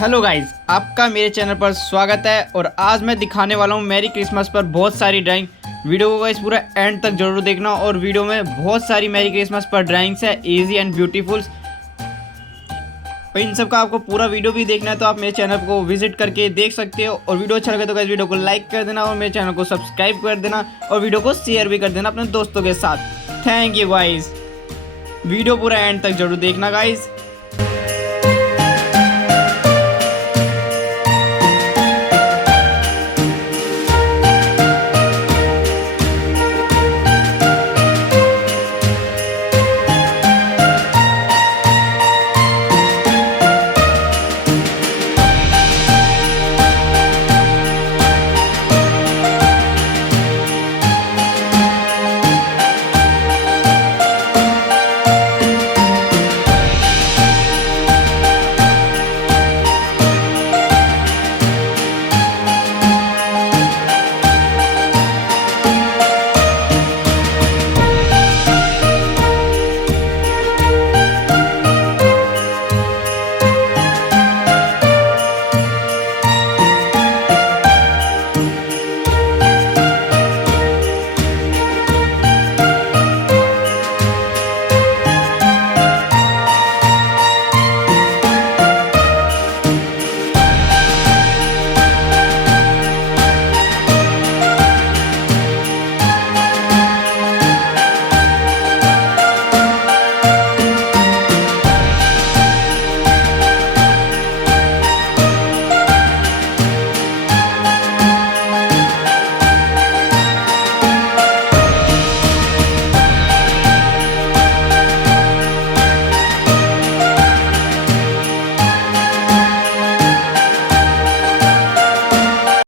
Hello guys, आपका मेरे channel पर स्वागत है। और आज मैं दिखाने वाला हूँ मैरी क्रिसमस पर बहुत सारी ड्राइंग। वीडियो को गाइस पूरा एंड तक जरूर देखना। और वीडियो में बहुत सारी मैरी क्रिसमस पर ड्राइंग्स है, इजी एंड ब्यूटीफुल। इन सब का आपको पूरा वीडियो भी देखना है तो आप मेरे चैनल को विजिट करके देख सकते हो। और वीडियो अच्छा लगे तो गाइस वीडियो को लाइक कर देना और मेरे चैनल को सब्सक्राइब कर देना और वीडियो को शेयर भी कर देना अपने दोस्तों के साथ। थैंक यू गाइस, वीडियो पूरा एंड तक जरूर देखना गाइस।